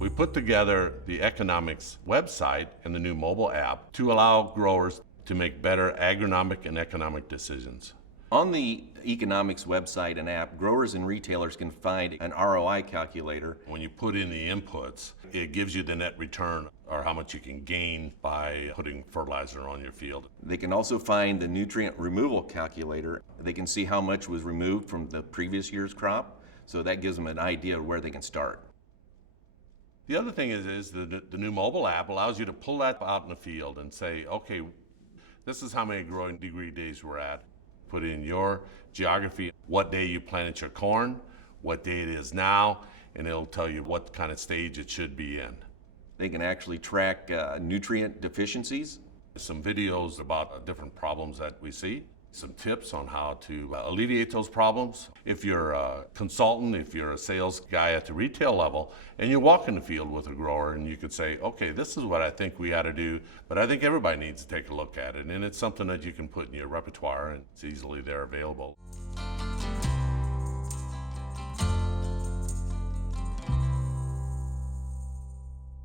We put together the eKonomics website and the new mobile app to allow growers to make better agronomic and economic decisions. On the eKonomics website and app, growers and retailers can find an ROI calculator. When you put in the inputs, it gives you the net return or how much you can gain by putting fertilizer on your field. They can also find the nutrient removal calculator. They can see how much was removed from the previous year's crop, so that gives them an idea of where they can start. The other thing is the new mobile app allows you to pull that out in the field and say, okay, this is how many growing degree days we're at. Put in your geography, what day you planted your corn, what day it is now, and it'll tell you what kind of stage it should be in. They can actually track nutrient deficiencies. Some videos about different problems that we see, some tips on how to alleviate those problems. If you're a consultant, if you're a sales guy at the retail level, and you walk in the field with a grower and you could say, okay, this is what I think we ought to do, but I think everybody needs to take a look at it. And it's something that you can put in your repertoire and it's easily there available.